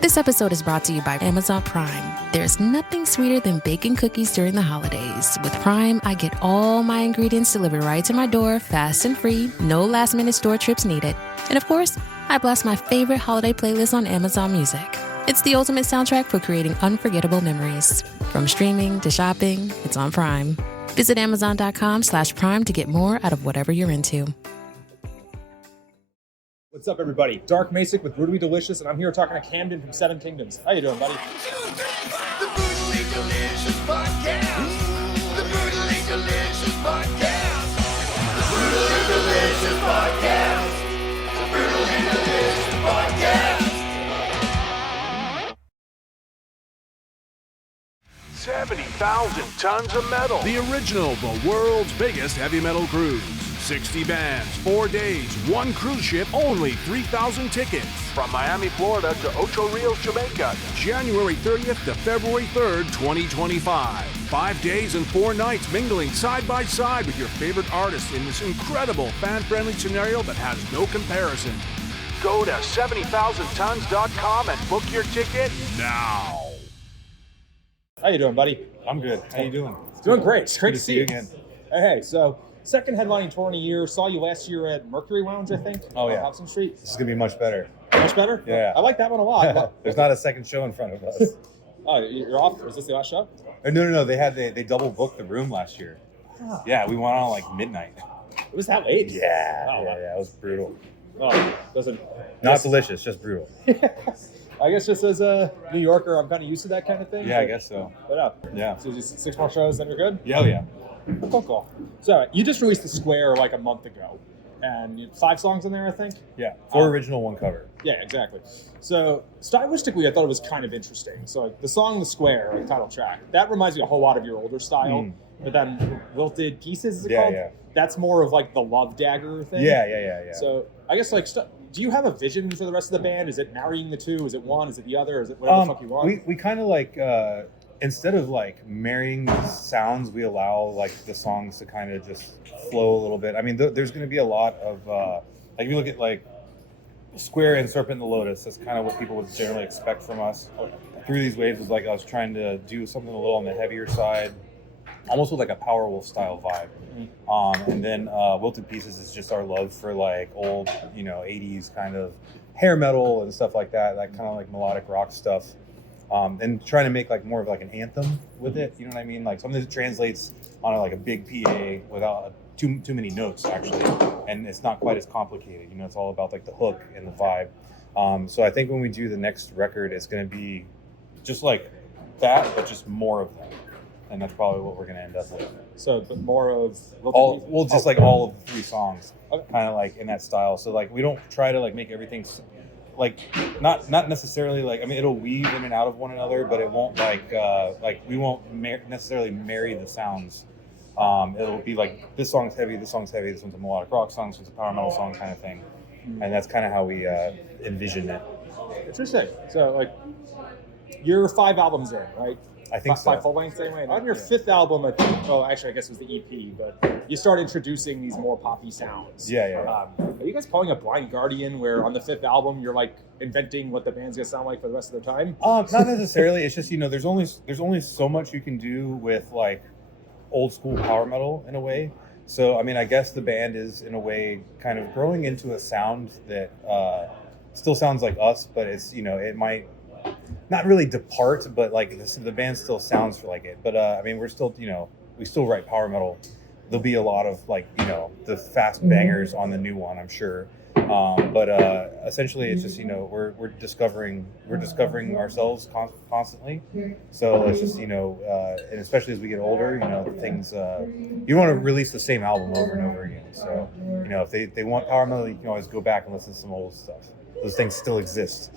This episode is brought to you by Amazon Prime. There's nothing sweeter than baking cookies during the holidays. With Prime, I get all my ingredients delivered right to my door, fast and free, no last-minute store trips needed. And of course, I blast my favorite holiday playlist on Amazon Music. It's the ultimate soundtrack for creating unforgettable memories. From streaming to shopping, it's on Prime. Visit Amazon.com/Prime to get more out of whatever you're into. What's up, everybody? Dark Masick with Brutally Delicious, and I'm here talking to Camden from Seven Kingdoms. How you doing, buddy? The Brutally Delicious Podcast. The Brutally Delicious Podcast. The Brutally Delicious Podcast. The Brutally Delicious Podcast. 70,000 tons of metal. The original, the world's biggest heavy metal cruise. 60 bands, 4 days, one cruise ship, only 3,000 tickets. From Miami, Florida to Ocho Rios, Jamaica, January 30th to February 3rd, 2025. 5 days and 4 nights mingling side by side with your favorite artists in this incredible fan-friendly scenario that has no comparison. Go to 70,000tons.com and book your ticket now. How you doing, buddy? I'm good. How you doing? Doing great. It's great Good to see you again. Hey, so second headlining tour in a year. Saw you last year at Mercury Lounge, I think. Oh, yeah. On Hobson Street. This is gonna be much better. Much better? Yeah. I like that one a lot. There's not a second show in front of us. Oh, you're off? Is this the last show? No. They double booked the room last year. Oh. Yeah, we went on like midnight. It was that late? Yeah. Oh, It was brutal. Oh, doesn't... Not delicious, just brutal. I guess just as a New Yorker, I'm kind of used to that kind of thing. Yeah, I guess so. But Yeah. So just 6 more shows, then you're good? Yeah, yeah. Cool. So you just released The Square like a month ago, and you had 5 songs in there, I think? Yeah. 4 original, 1 cover. Yeah, exactly. So stylistically, I thought it was kind of interesting. So like the song The Square, like title track, that reminds me a whole lot of your older style. But then Wilted Pieces, is it called? Yeah. That's more of like the love dagger thing. Yeah. So I guess like, do you have a vision for the rest of the band? Is it marrying the two? Is it one? Is it the other? Is it whatever the fuck you want? We kind of like, instead of like marrying the sounds, we allow like the songs to kind of just flow a little bit. I mean, there's going to be a lot of, like if you look at like Square and Serpent and the Lotus, that's kind of what people would generally expect from us. Through These Waves was like I was trying to do something a little on the heavier side, almost with like a Powerwolf style vibe. And then Wilted Pieces is just our love for like old, 80s kind of hair metal and stuff like that kind of like melodic rock stuff. And trying to make like more of like an anthem with it, you know what I mean? Like something that translates on like a big PA without too many notes actually, and it's not quite as complicated. It's all about like the hook and the vibe. So I think when we do the next record, it's going to be just like that, but just more of them, and that's probably what we're going to end up with. So, but more of all of the 3 songs, kind of like in that style. So like we don't try to like make everything like not necessarily like, I mean, it'll weave in and out of one another, but it won't like we won't necessarily marry the sounds. It'll be like this song's heavy, this one's a melodic rock song, this one's a power metal song kind of thing, and that's kind of how we envision it. Interesting. So like you're 5 albums in, right? I think so. 5 full lengths anyway. On your 5th album, I think, actually I guess it was the EP, but you start introducing these more poppy sounds. Yeah. Are you guys calling a Blind Guardian where on the 5th album you're like inventing what the band's gonna sound like for the rest of their time? Not necessarily. It's just there's only so much you can do with like old school power metal in a way. So I mean, I guess the band is in a way kind of growing into a sound that still sounds like us, but it's it might not really depart, but like the band still sounds like it. But I mean, we're still we still write power metal. There'll be a lot of like the fast bangers on the new one, I'm sure. But essentially, it's just we're discovering ourselves constantly. So it's just and especially as we get older, things you don't want to release the same album over and over again. So if they want power metal, you can always go back and listen to some old stuff. Those things still exist.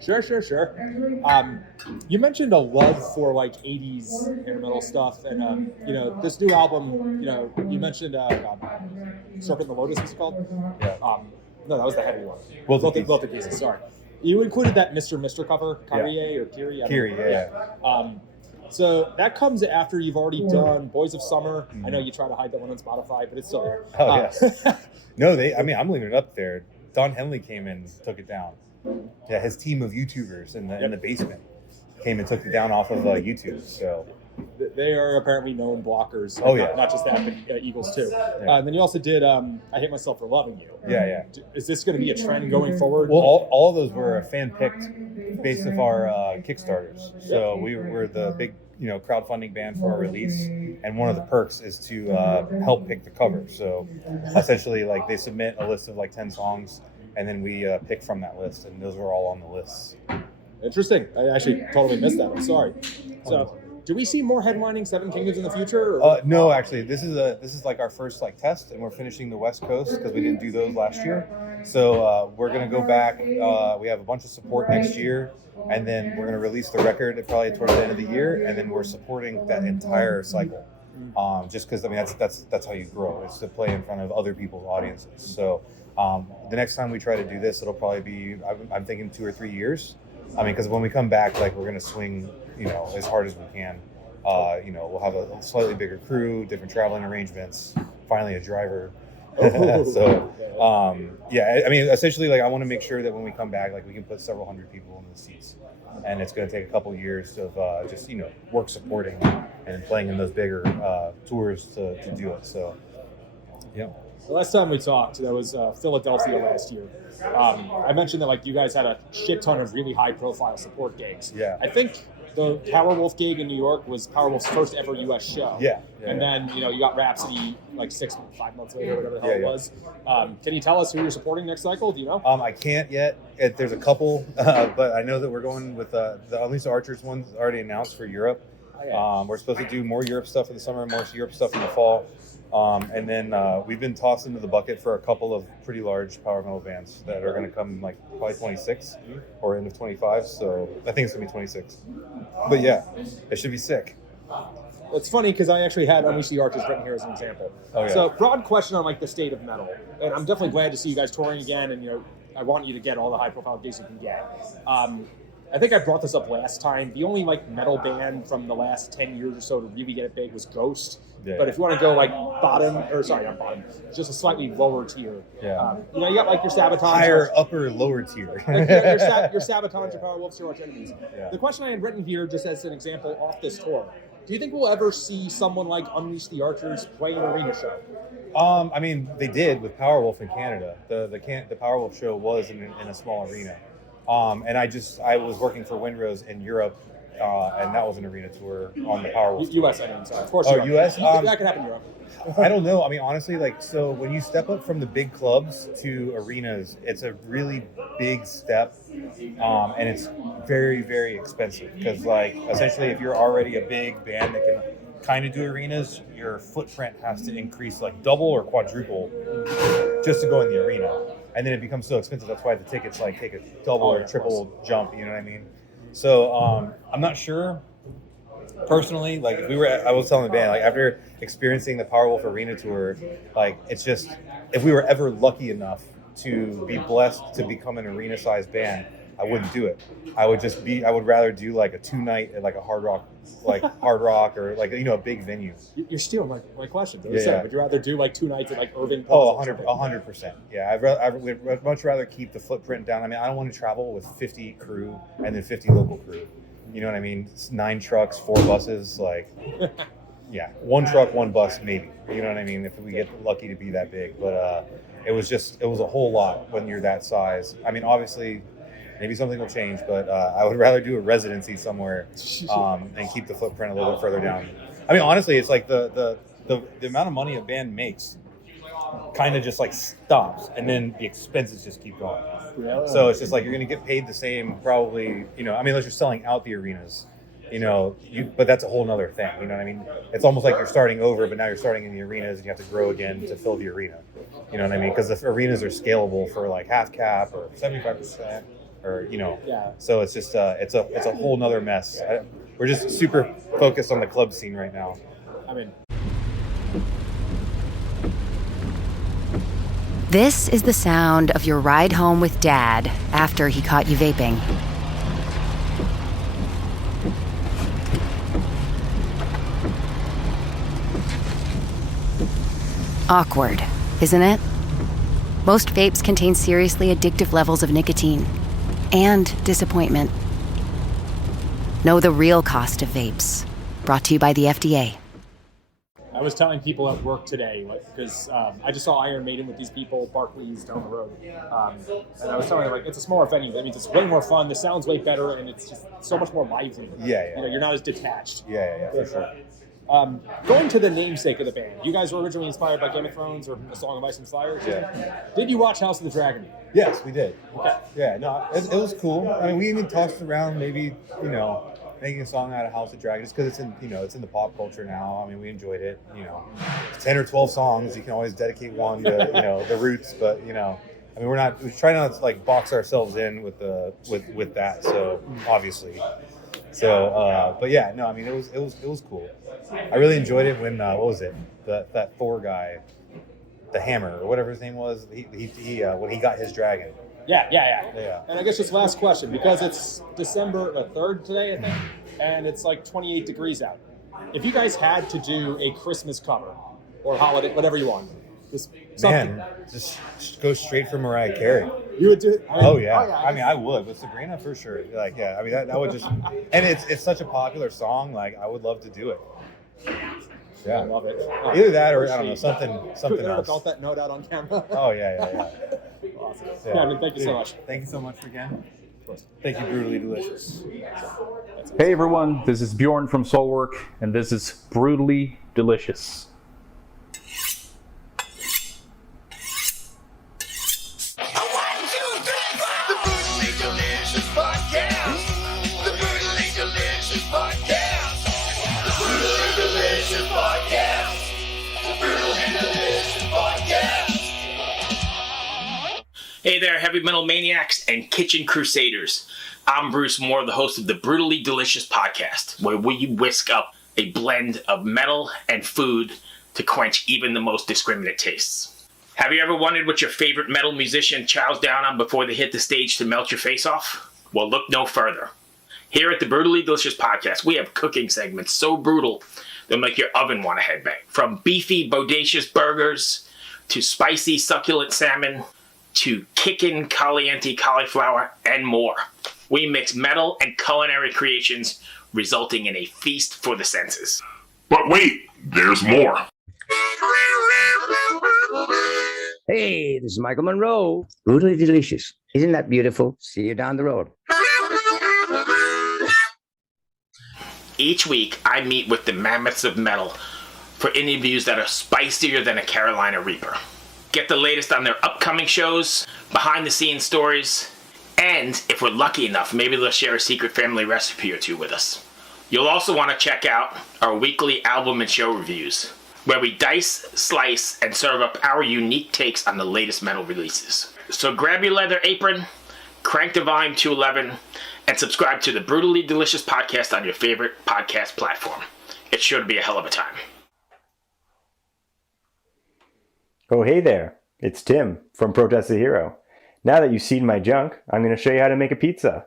Sure. You mentioned a love for like 80s hair metal stuff, and this new album. You mentioned Serpent and the Lotus. It's called. Yeah. No, that was the heavy one. Wilted Pieces. Sorry. You included that Mr. cover, Kyrie or Kiri. Kiri, yeah. So that comes after you've already done Boys of Summer. I know you try to hide that one on Spotify, but it's still there. Oh, yes. No, I'm leaving it up there. Don Henley came in and took it down. his team of YouTubers in the basement came and took it down off of YouTube. So they are apparently known blockers. Oh, yeah. Not just that, but Eagles too. Yeah. And then you also did I Hate Myself for Loving You. Yeah. Is this going to be a trend going forward? Well, all of those were fan-picked based off our Kickstarters. So we were the big, crowdfunding band for our release. And one of the perks is to help pick the cover. So essentially, like, they submit a list of like 10 songs, and then we pick from that list. And those were all on the lists. Interesting. I actually totally missed that. I'm sorry. So, do we see more headlining Seven Kingdoms in the future? Or? No, actually, this is like our first like test, and we're finishing the West Coast because we didn't do those last year. So we're gonna go back. We have a bunch of support next year, and then we're gonna release the record probably towards the end of the year, and then we're supporting that entire cycle. Just because that's how you grow. It's to play in front of other people's audiences. So the next time we try to do this, it'll probably be I'm thinking 2 or 3 years. I mean, because when we come back, like, we're gonna swing, as hard as we can. We'll have a slightly bigger crew, different traveling arrangements, finally a driver. So, I mean, essentially, like, I want to make sure that when we come back, like, we can put several hundred people in the seats, and it's going to take a couple years of just work supporting and playing in those bigger tours to do it. So, yeah. The last time we talked, that was Philadelphia last year. I mentioned that, like, you guys had a shit ton of really high-profile support gigs. Yeah. I think the Powerwolf gig in New York was Powerwolf's first ever U.S. show. Yeah. And then, you got Rhapsody like 5 months later, whatever the hell it was. Can you tell us who you're supporting next cycle? Do you know? I can't yet. There's a couple, but I know that we're going with the Unleash the Archers one's already announced for Europe. We're supposed to do more Europe stuff in the summer, more Europe stuff in the fall. And then we've been tossed into the bucket for a couple of pretty large power metal bands that are going to come like probably 26 or end of 25. So I think it's going to be 26. But yeah, it should be sick. It's funny because I actually had Unleash the Archers written here as an example. Oh, yeah. So broad question on like the state of metal. And I'm definitely glad to see you guys touring again. And, I want you to get all the high profile gigs you can get. I think I brought this up last time. The only like metal band from the last 10 years or so to really get it big was Ghost. Yeah. But if you want to go like not bottom, just a slightly lower tier. Yeah. You got like your Sabaton. Higher, upper, lower tier. Like your Sabatons, your Powerwolves, your Arch Enemies. Yeah. The question I had written here, just as an example, off this tour. Do you think we'll ever see someone like Unleash the Archers play an arena show? I mean, they did with Powerwolf in Canada. The Powerwolf show was in a small arena. And I was working for Windrose in Europe, and that was an arena tour on the Powerwolf. U.S. I mean, sorry. Of course. Oh, U.S. That could happen in Europe. I don't know. I mean, honestly, like, so when you step up from the big clubs to arenas, it's a really big step, and it's very, very expensive because, like, essentially, if you're already a big band that can kind of do arenas, your footprint has to increase like double or quadruple just to go in the arena. And then it becomes so expensive. That's why the tickets like take a double or triple jump. You know what I mean? So I'm not sure. Personally, like I was telling the band, like after experiencing the Powerwolf Arena tour, like it's just if we were ever lucky enough to be blessed to become an arena-sized band, I wouldn't do it. I would rather do like a 2-night at like a hard rock or like a big venue. You're stealing my question. Yeah. Would you rather do like 2 nights at like Irving? 100%. Yeah, I would much rather keep the footprint down. I mean, I don't want to travel with 50 crew and then 50 local crew. You know what I mean? It's 9 trucks, 4 buses, like, yeah, 1 truck, 1 bus, maybe. You know what I mean? If we get lucky to be that big, but it was a whole lot when you're that size. I mean, obviously, maybe something will change, but I would rather do a residency somewhere and keep the footprint a little bit further down. I mean, honestly, it's like the amount of money a band makes kind of just like stops, and then the expenses just keep going. Yeah. So it's just like you're going to get paid the same, probably. I mean, unless you're selling out the arenas, but that's a whole nother thing. You know what I mean? It's almost like you're starting over, but now you're starting in the arenas, and you have to grow again to fill the arena. You know what I mean? Because the arenas are scalable for like half cap or 75%. Or so it's just it's a whole nother mess. We're just super focused on the club scene right now. I mean, this is the sound of your ride home with Dad after he caught you vaping. Awkward, isn't it? Most vapes contain seriously addictive levels of nicotine. and disappointment. Know the real cost of vapes. Brought to you by the FDA. I was telling people at work today, because I just saw Iron Maiden with these people, Barclays down the road, and I was telling them, it's a smaller venue. That means it's way more fun. The sound's way better, and it's just so much more lively. Yeah. You're not as detached. Yeah, for sure. Going to the namesake of the band, you guys were originally inspired by Game of Thrones or A Song of Ice and Fire. Yeah. Did you watch House of the Dragon? Yes, we did. Okay. Yeah, no, it was cool. I mean, we even tossed around maybe, making a song out of House of Dragons because it's in, it's in the pop culture now. I mean, we enjoyed it. 10 or 12 songs. You can always dedicate one to, the roots, but we're trying not to box ourselves in with that. So obviously, but yeah, no, I mean, it was cool. I really enjoyed it when what was it? That Thor guy, the Hammer or whatever his name was. He when he got his dragon. Yeah. And I guess just last question, because it's December 3rd today, I think, and it's 28 degrees out. If you guys had to do a Christmas cover or holiday, whatever you want, just go straight for Mariah Carey. You would do it? I would. With Sabrina, for sure. That would just... And it's such a popular song. I would love to do it. Yeah. I love it. Either that or, I don't know, something else. Belt that note out on camera. Oh, yeah. Awesome. Yeah, thank you so much. Thank you so much again. Thank you, Brutally Delicious. Hey everyone, this is Bjorn from Soulwork, and this is Brutally Delicious. The Brutally Delicious Podcast. The Brutally Delicious Podcast. The Brutally Delicious Podcast. The Brutally Delicious Podcast. Hey there, heavy metal maniacs and kitchen crusaders. I'm Bruce Moore, the host of the Brutally Delicious Podcast, where we whisk up a blend of metal and food to quench even the most discriminate tastes. Have you ever wondered what your favorite metal musician chows down on before they hit the stage to melt your face off? Well, look no further. Here at the Brutally Delicious Podcast, we have cooking segments so brutal they'll make your oven want to headbang. From beefy, bodacious burgers, to spicy, succulent salmon, to kickin' caliente cauliflower, and more. We mix metal and culinary creations, resulting in a feast for the senses. But wait, there's more. Hey, this is Michael Monroe. Brutally Delicious. Isn't that beautiful? See you down the road. Each week, I meet with the mammoths of metal for interviews that are spicier than a Carolina Reaper. Get the latest on their upcoming shows, behind-the-scenes stories, and if we're lucky enough, maybe they'll share a secret family recipe or two with us. You'll also want to check out our weekly album and show reviews, where we dice, slice, and serve up our unique takes on the latest metal releases. So grab your leather apron, crank the volume to 11, and subscribe to the Brutally Delicious Podcast on your favorite podcast platform. It's sure to be a hell of a time. Oh, hey there. It's Tim from Protest the Hero. Now that you've seen my junk, I'm going to show you how to make a pizza.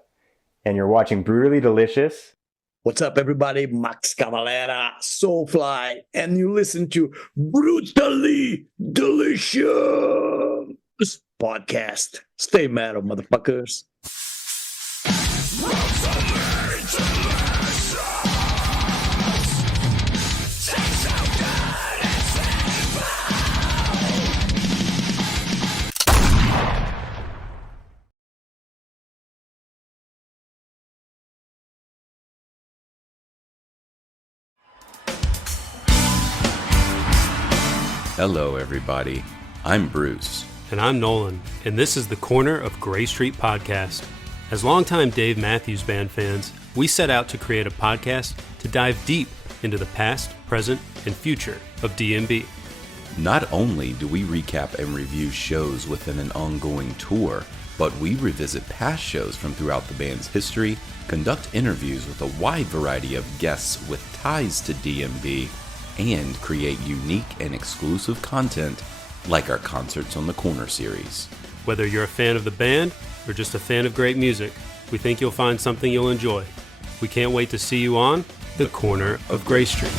And you're watching Brutally Delicious. What's up, everybody? Max Cavalera, Soulfly, and you listen to Brutally Delicious Podcast. Stay metal, motherfuckers. Hello, everybody. I'm Bruce. And I'm Nolan, and this is the Corner of Gray Street Podcast. As longtime Dave Matthews Band fans, we set out to create a podcast to dive deep into the past, present, and future of DMB. Not only do we recap and review shows within an ongoing tour, but we revisit past shows from throughout the band's history, conduct interviews with a wide variety of guests with ties to DMB, and create unique and exclusive content like our Concerts on the Corner series. Whether you're a fan of the band or just a fan of great music, we think you'll find something you'll enjoy. We can't wait to see you on The Corner of Gray Street.